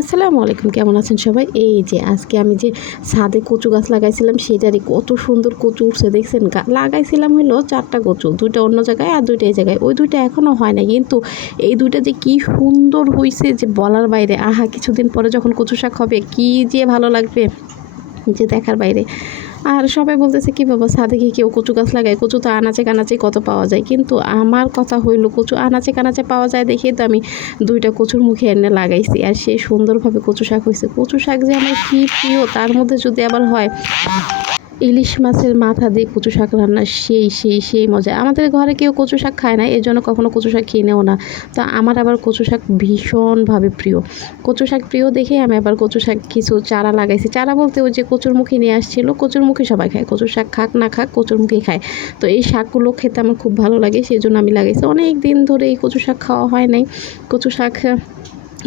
আসসালামু আলাইকুম, কেমন আছেন সবাই? এই যে আজকে আমি যে ছাদে কচু গাছ লাগাইছিলাম সেটারই কত সুন্দর কচু উঠছে দেখছেন? লাগাইছিলাম হলো চারটা কচু, দুইটা অন্য জায়গায় আর দুইটা এই জায়গায়। ওই দুইটা এখনও হয় না কিন্তু এই দুইটা যে কি সুন্দর হয়েছে যে বলার বাইরে। আহা, কিছুদিন পরে যখন কচু শাক হবে, কি যে ভালো লাগবে যে দেখার বাইরে। আর সবাই বলতেছে, কি বাবা, ছাদে কি কেউ কচু গাছ লাগায়? কচু তো আনাচে কানাচে কত পাওয়া যায়? কিন্তু আমার কথা হইল, কচু আনাচে কানাচে পাওয়া যায় দেখে তো আমি দুইটা কচুর মুখে এনে লাগাইছি। আর সে সুন্দরভাবে কচু শাক হয়েছে কচু শাক যে আমার কী প্রিয়, তার মধ্যে যদি আবার হয় ইলিশ মাছের মাথা দিয়ে কচু শাক রান্না সেই সেই সেই মজা আমাদের ঘরে কেউ কচু শাক খায় না, এর জন্য কখনো কচু শাক কিনেও না। তো আমার আবার কচু শাক ভীষণভাবে প্রিয়। কচু শাক প্রিয় দেখে আমি আবার কচু শাক কিছু চারা লাগাইছি। চারা বলতে ওই যে কচুর মুখে নিয়ে আসছিল, কচুর মুখে সবাই খায়। কচু শাক খাক না খাক, কচুর মুখে খায়। তো এই শাকগুলো খেতে আমার খুব ভালো লাগে সেই জন্য আমি লাগাইছি। অনেক দিন ধরে এই কচু শাক খাওয়া হয় নাই। কচু শাক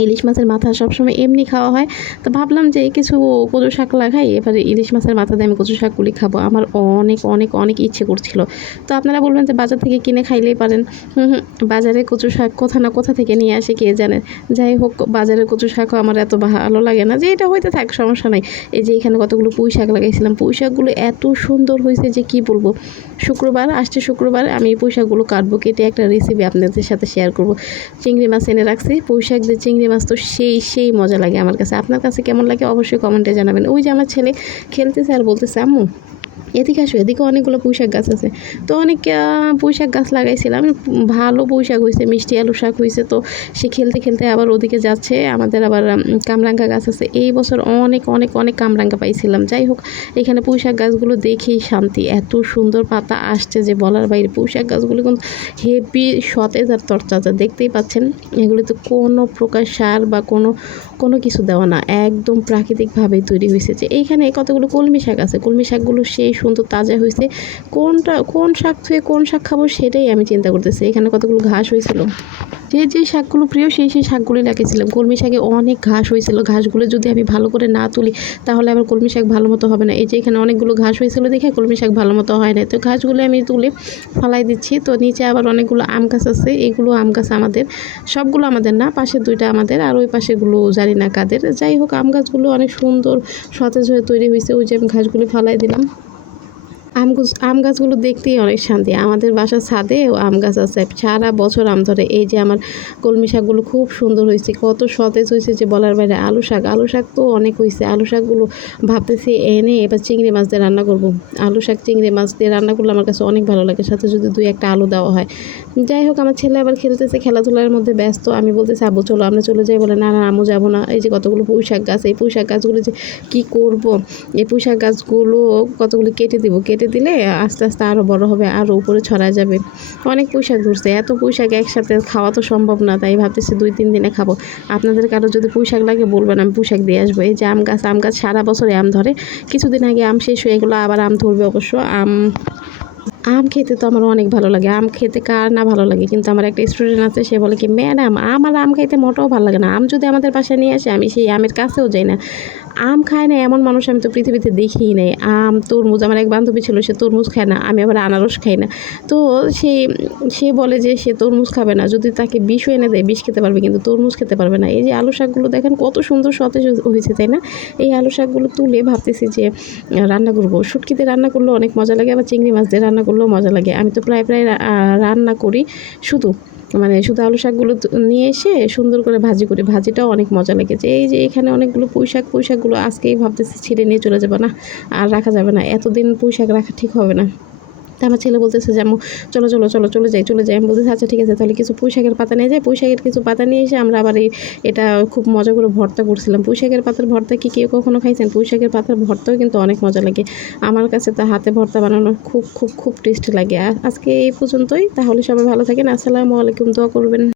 ইলিশ মাছের মাথা সবসময় এমনি খাওয়া হয়। তো ভাবলাম যে কিছু কচু শাক লাগাই, এবারে ইলিশ মাছের মাথা দিয়ে আমি কচু শাকগুলি খাব। আমার অনেক অনেক অনেক ইচ্ছে করছিল। তো আপনারা বলবেন যে বাজার থেকে কিনে খাইলেই পারেন। বাজারে কচু শাক কোথা না কোথা থেকে নিয়ে আসে কে জানে? যাই হোক, বাজারের কচু শাকও আমার এত ভালো লাগে না যে এটা হইতে থাক, সমস্যা নাই। এই যে এখানে কতগুলো পুঁই শাক লাগাইছিলাম, পুঁই শাকগুলো এত সুন্দর হয়েছে যে কি বলব? শুক্রবার, আসছে শুক্রবার, আমি পুঁই শাকগুলো কাটবো, কেটে একটা রেসিপি আপনাদের সাথে শেয়ার করব। চিংড়ি মাছ এনে রাখছি, পুঁই শাক দিয়ে চিংড়ি মাছ, তো সেই সেই মজা লাগে আমার কাছে। আপনার কাছে কেমন লাগে অবশ্যই কমেন্টে জানাবেন। ওই যে আমার ছেলে খেলতেছে আর বলতেছে, আম্মু এদিকে আসো, এদিকে অনেকগুলো পুঁইশাক গাছ আছে। তো অনেক পুঁইশাক গাছ লাগাইছিলাম ভালো পুঁইশাক হয়েছে মিষ্টি আলু শাক হয়েছে তো সে খেলতে খেলতে আবার ওদিকে যাচ্ছে। আমাদের আবার কামরাঙ্গা গাছ আছে। এই বছর অনেক অনেক অনেক কামরাঙ্গা পাইছিলাম। যাই হোক, এখানে পুঁইশাক গাছগুলো দেখেই শান্তি। এত সুন্দর পাতা আসছে যে বলার বাইরে। পুঁইশাক গাছগুলো কিন্তু হেভি সতেজ আর তরতাজা। দেখতেই পাচ্ছেন, এগুলিতে কোনো প্রকার সার বা কোনো কোনো কিছু দেওয়া না। একদম প্রাকৃতিকভাবেই তৈরি হয়েছে যে এইখানে কতগুলো কলমি শাক আছে? কলমি শাকগুলো সেই সুন্দর তাজা হয়েছে। কোনটা, কোন শাক থেকে কোন শাক খাব সেটাই আমি চিন্তা করতেছি। এখানে কতগুলো ঘাস হয়েছিল? যে যে শাকগুলো প্রিয়, সেই সেই শাকগুলি লাগিয়েছিলাম। কলমি শাকে অনেক ঘাস হয়েছিল। ঘাসগুলো যদি আমি ভালো করে না তুলি, তাহলে আবার কলমি শাক ভালো মতো হবে না। এই যে, এখানে অনেকগুলো ঘাস হয়েছিল দেখে কলমি শাক ভালো মতো হয় না তো ঘাসগুলো আমি তুলে ফালাই দিচ্ছি। তো নিচে আবার অনেকগুলো আম গাছ আছে। এগুলো আম গাছ আমাদের, সবগুলো আমাদের না পাশের দুইটা আমাদের আর ওই পাশেগুলো জানি না কাদের। যাই হোক, আম গাছগুলো অনেক সুন্দর সতেজ হয়ে তৈরি হয়েছে। ওই যে আমি ঘাসগুলো ফালাই দিলাম। আম আম গাছগুলো দেখতেই অনেক শান্তি। আমাদের বাসার ছাদে আম গাছ আছে। সারা বছর আম ধরে। এই যে আমার কলমি শাকগুলো খুব সুন্দর হয়েছে। কত সতেজ হয়েছে যে বলার বাইরে। আলু শাক আলু শাক তো অনেক হয়েছে। আলু শাকগুলো ভাবতেছি এনে এবার চিংড়ি মাছ দিয়ে রান্না করব। আলু শাক, চিংড়ি মাছ দিয়ে রান্না করলে আমার কাছে অনেক ভালো লাগে। সাথে যদি দুই একটা আলু দেওয়া হয়। যাই হোক, আমার ছেলে আবার খেলতেছে। খেলাধুলার মধ্যে ব্যস্ত। আমি বলতেছি আবু চলো, আমরা চলে যাই। বলে, না না আমু যাব না। এই যে কতগুলো পুঁই শাক গাছ। এই পুঁই শাক গাছগুলো যে কী করব? এই পুঁই শাক গাছগুলো কতগুলো কেটে দিব? কেটে দিলে আস্তে আস্তে আরও বড় হবে আরও উপরে ছড়া যাবে। অনেক পুঁইশাক ধরছে, এত পুঁইশাক একসাথে খাওয়া তো সম্ভব না, তাই ভাবতেছি দুই তিন দিনে খাব। আপনাদের কারও যদি পুঁইশাক লাগে বলবেন, আমি পুঁইশাক দিয়ে আসব। এই যে আম গাছ আম গাছ সারা বছরে আম ধরে, কিছুদিন আগে আম শেষ হয়ে গেলো, আবার আম ধরবে অবশ্য, আম আম খেতে তো আমার অনেক ভালো লাগে। আম খেতে কার না ভালো লাগে? কিন্তু আমার একটা স্টুডেন্ট আছে, সে বলে কি ম্যাডাম আমার আম খাইতে মোটেও ভালো লাগে না। আম যদি আমাদের বাসায় নিয়ে আসে, আমি সেই আমের কাছেও যাই না। আম খায় না এমন মানুষ আমি তো পৃথিবীতে দেখিই নাই। আম, তরমুজ, আমার এক বান্ধবী ছিল, সে তরমুজ খায় না, আমি আবার আনারস খাই না। তো সে সে বলে যে সে তরমুজ খাবে না। যদি তাকে বিষও এনে দেয়, বিষ খেতে পারবে, কিন্তু তরমুজ খেতে পারবে না। এই যে আলু শাকগুলো দেখেন কত সুন্দর সতেজ হয়েছে, তাই না? এই আলু শাকগুলো তুলে ভাবতেছি যে রান্না করব। শুটকিতে রান্না করলে অনেক মজা লাগে, আবার চিংড়ি মাছ দিয়ে রান্না করলেও মজা লাগে। আমি তো প্রায় প্রায় রান্না করি শুধু। মানে শুধু আলু শাকগুলো নিয়ে এসে সুন্দর করে ভাজি করি। ভাজিটাও অনেক মজা লেগেছে এই যে এখানে অনেকগুলো পুঁই শাক, পুঁই শাকগুলো আজকেই ভাবতেছি ছিঁড়ে নিয়ে চলে যাবে না, আর রাখা যাবে না। এতদিন পুঁই শাক রাখা ঠিক হবে না। তা আমার ছেলে বলতেছে যে চলো চলো চলো, চলে যাই চলে যাই। আমি বলতেছি আচ্ছা ঠিক আছে, তাহলে কিছু পুঁই শাকের পাতা নিয়ে যাই। পুঁইশাকের কিছু পাতা নিয়ে এসে আমরা আবার এটা খুব মজা করে ভর্তা করছিলাম। পুঁই শাকের পাতার ভর্তা কি কেউ কখনো খাইছেন? পুঁই শাকের পাতার ভর্তাও কিন্তু অনেক মজা লাগে। আমার কাছে তা হাতে ভর্তা বানানো খুব খুব খুব টেস্টি লাগে। আজকে এই পর্যন্তই। তাহলে সবাই ভালো থাকেন। আসসালামু আলাইকুম। দোয়া করবেন।